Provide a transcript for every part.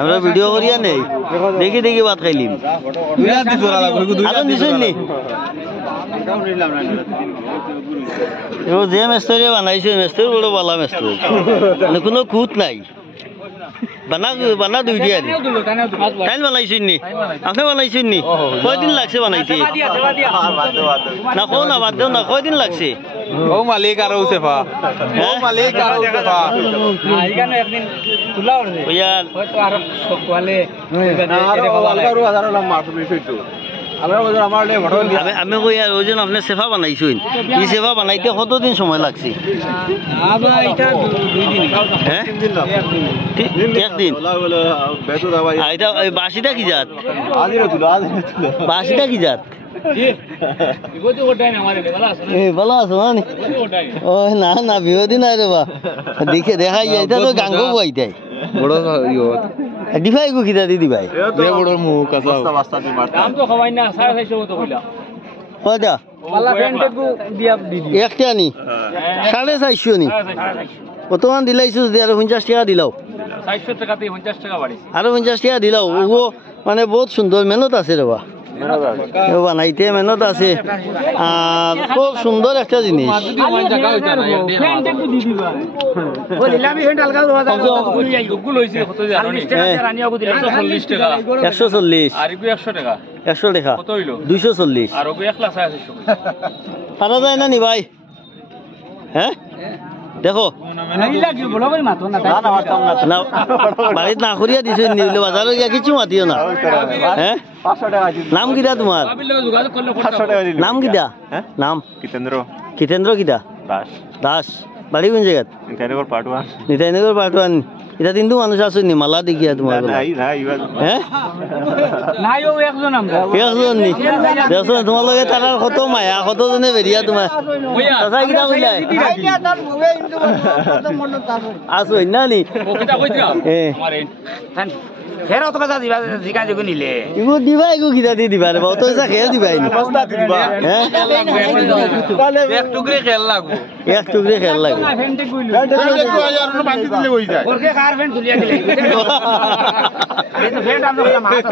আমরা ভিডিও করিয়া নেই দেখি দেখি ভাত খাইলিম যে মেস্তরে বানাইছে মেস্তর বড় বালা মেস্তর কোনো খুঁত নাই বানা দুইটি আর টাইল বানাইছেন নি আপনি বানাইছেন নি কয়দিন লাগছে বানাইতে না কো না বাদ দেও না কয়দিন লাগছে ও মালিক আর ওসেফা ও মালিক আর ওসেফা এখানে একদিন তুলা উঠবে ইয়ার হয়তো আর সকলে আরো হাজার মাছ বেশিটো আমি কই আর ওজন আপনি সেফা বানাইছেন এই সেফা বানাইতে কতদিন সময় লাগছে আবার এটা 2 দিন হ্যাঁ একদিন এটা বাসিটা কি জাত বাসিটা কি জাত ভালো আছো না ও না না বিরোধী নাই রে বা দেখে দেখাই যায় এটা তো গাঙ্গো বইটাই বড় দিভাই গো কিটা দিদি ভাই বড় মুখ আছে দাম তো খাওয়াই না 450 তো কইলা কয়টা পাল্লা প্যান্টে গো দিয়া দিদি একটা নি 450 নি কতমান দিলাইছো যদি আর 50 টাকা দিলাও 400 টাকাতে 50 টাকা বাড়ি আর 50 টাকা দিলাও ও মানে বহুত সুন্দর মেহনত আছে রে বা বানাইতে মেহনত আছে আর খুব সুন্দর একটা জিনিস একশো চল্লিশ 240 পারা যায় না নি ভাই হ্যাঁ দেখো বাড়িত না করিয়া দিছো বাজারে গিয়া কিছু মাতিও না হ্যাঁ নাম কিটা তোমার নাম কিটা নাম কিতেন্দ্র কিটা দাস বাড়ি কোন জায়গাত নিতাইনগর পাটুয়ান এটা কিন্তু মানুষ আছে নি মালা দেখিয়া তোমার হ্যাঁ একজন নি দেখছো তোমালোকে তার কত মায়া কতজনে বেরিয়া তোমার কিটা কইলা আছো না নি খের অত কথা দিবা জিকা জগু নিলে ইগো দিবা ইগো কিটা দি দিবা রে তো এসা খেল দিবাই নি বস্তা দিবা হ্যাঁ এক টুকরে খেল লাগবো এক টুকরে খেল লাগবো ফেন্টে কইলো ফেন্টে 2000 বাকি দিলে হই যায় ওরকে কার ফেন্ট তুলিয়া দিলে এই তো ফেন্ট আমরা মাছ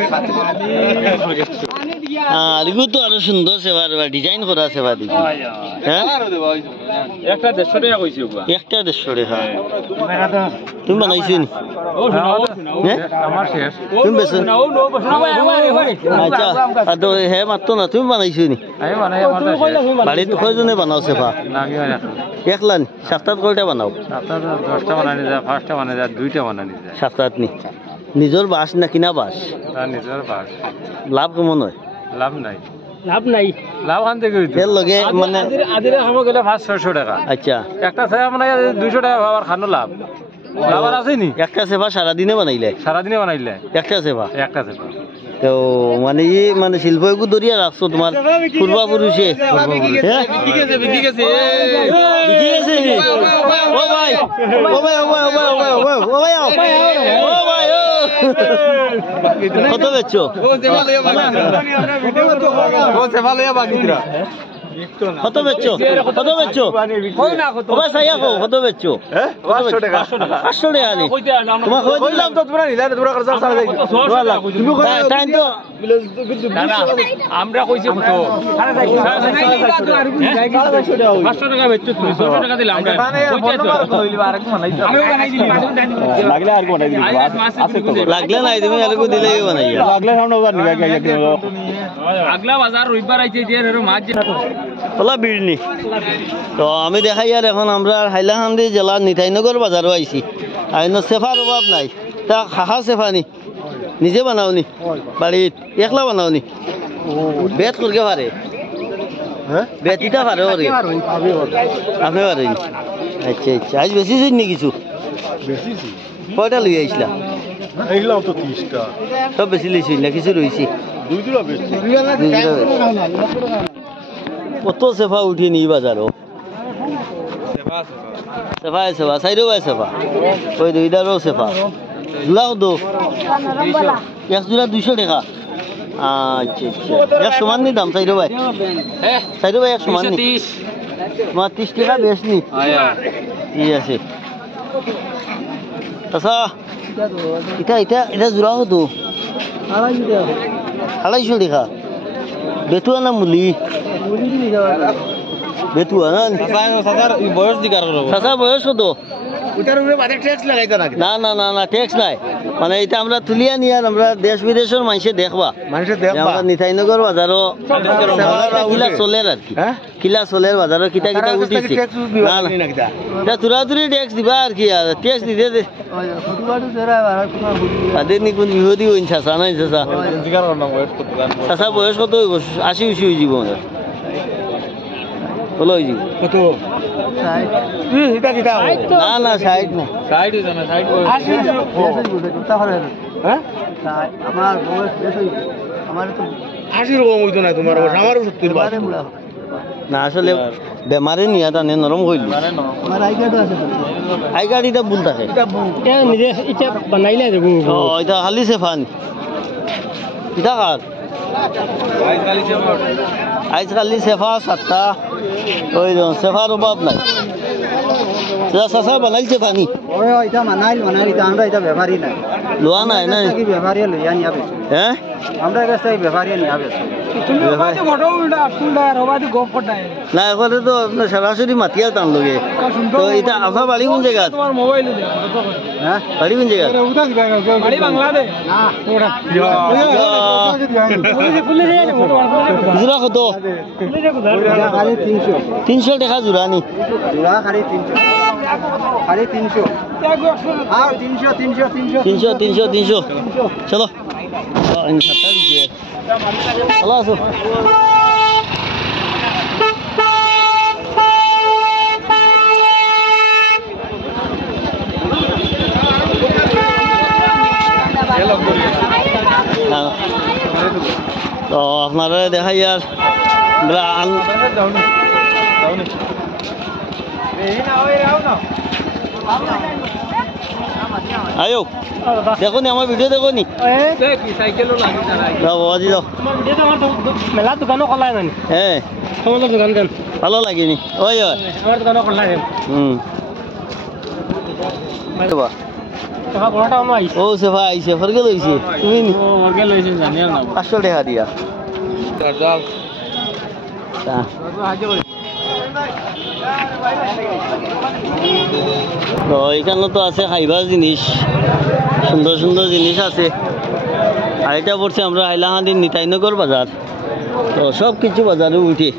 আর ইগো তো আরো সুন্দর সেবা ডিজাইন করা সেবা দি হ্যাঁ একটা 150 টাকা কইছি ওবা একটা 150 টাকা তুমি বানাইছো নি হ্যাঁ আমার শেষ তুমি বেছো আচ্ছা আর তো হে মাত্র না তুমি বানাইছো নি আমি বানাই আমার বাড়িতে কয়জনে বানাও সেবা না আমি একলা নি সপ্তাহত কয়টা বানাও আপনার 10টা বানানি যায় 5টা বানানি যায় 2টা বানানি যায় সপ্তাহত নি নিজর বাস না কিনা বাস তার নিজের বাস লাভ কেমন হয় লাভ নাই লাভ আনতে গই এর লগে মানে আদিরে খাবো গেলে 500-600 টাকা আচ্ছা একটা সেবা মানে 200 টাকা আবার খানো লাভ লাভ আর আছে নি একটা সেবা সারা দিনে বানাইলে একটা সেবা তো মানে এই মানে শিল্পকু ধরিয়া রাখছো তোমার পূর্বপুরুষে বিকি গেছে ও ভাই কত বেচছো কত বেচছো তোমার সাইয়া কো কত বেচছো 500 টাকা আনি তোমার কই দিলাম তো তোমরা নিলা তোমরা খরচ সারা যাই তুমি কই টাইম তো না আমরা কইছি কত 500 টাকা বেচছো 200 টাকা দিলাম আমরা লাগলে আর কোন দিই লাগলে নাই তুমি আলগু দিলেই বানাই লাগলে সামনে বাজার নিবা আগলা বাজার রবিবার আইছে যে মাছ ওলা বিড়নি তো আমি দেখাই আর এখন আমরা হাইলাকান্দি জেলার নিতাইনগর বাজারও আইছি আইন সেফার অভাব নাই তা খাহা সেফা নি নিজে বানাও নি বাড়িত একলা বানাও নি বেত করকে পারে বেতিটা পারে ওরে আপনি পারেন আচ্ছা আচ্ছা আজ বেশি নি কিছু কয়টা লই আইসলা এইলাম তো 30টা সব বেশি লইছি না কিছু রইছি কত সেফা উঠিয়ে নি বাজারও সেফা সাইডও সেফা ওই দুইটারও সেফা জোড়াও দো এক জোড়া 200 টাকা আচ্ছা আচ্ছা এক সমান নি দাম চাইরো ভাই চাইরো ভাই এক সমান নি তোমার 30 টাকা বেশ নি ঠিক আছে আচ্ছা এটা এটা এটা জোড়া হতো 250 টাকা বেতুয়া না মুলি বেতুয়া না বয়স দিকার চাচা বয়স কত ওটার উপরে বাদে ট্যাক্স লাগাইতো নাকি না না না না ট্যাক্স নাই মানে এটা আমরা তুলিয়া নিয়ে আর আমরা দেশ বিদেশের মানুষে দেখবা মানুষের যে দেখবা আমরা নিতাইনগর বাজারও কিলা চলের আর কি হ্যাঁ কিলা চলের বাজারও কিতা কিতা উঠিছে না না এটা তুরাতুরি ট্যাক্স দিবা আর কি আর ট্যাক্স দিতে দে তাদের নি কোন বিহদি হইন চাচা নাই চাচা চাচা বয়স কত হইব 80 উশি হয়ে যাব বলো হয়ে যাব কত এটা কিটা না না সাইড না সাইড হইছে না সাইড হ্যাঁ আমার বয়স বেশি আমার তো 80 রকম হইতো না তোমার বয়স আমারও 70 বার না আসলে বেমারে নিয়ে টানে নরম হইল আমার আই কার্ড আছে আই কার্ড এটা ভুল থাকে এটা নিজে এটা বানাইলে দেবো ও এটা খালি সেফান এটা কার আজকালি সেফা 7টা ওই সেফার অভাব নাই চাচা বানাইছে পানি ওই এটা বানাইল এটা আমরা এটা ব্যবহারই নাই লোয়া নাই না কি ব্যবহারই লইয়া নিয়া বেশি হ্যাঁ আমরা কাছে ব্যবহারই নিয়া বেশি না এখন তো আপনার সরাসরি মাতিয়া টান লগে তো এটা আপনার বাড়ি কোন জায়গা হ্যাঁ বাড়ি কোন জায়গা জোড়া কত 300 টাকা জোড়া নি সাড়ে 300 আর 300 300 চলো ভালো আছো তো আপনারা দেখাই আর আয়ো দেখো নি আমার ভিডিও দেখো নি যাও বাবাজি যাও মেলা দোকানও খোলা নাই হ্যাঁ তোমাদের দোকান দেন ভালো লাগেনি ওই ওই আমার দোকানও খোলা নাই টাকা বড়টা অন্য আইছে ও সেফা আইছে ফরকে লইছে তুমি নি? ও আগে লইছে জানি না 500 টাকা দিয়া তো এখানে তো আছে খাইবার জিনিস সুন্দর সুন্দর জিনিস আছে আর এটা পড়ছে আমরা হাইলাহান্দির নিতাইনগর বাজার তো সব কিছু বাজারে উঠে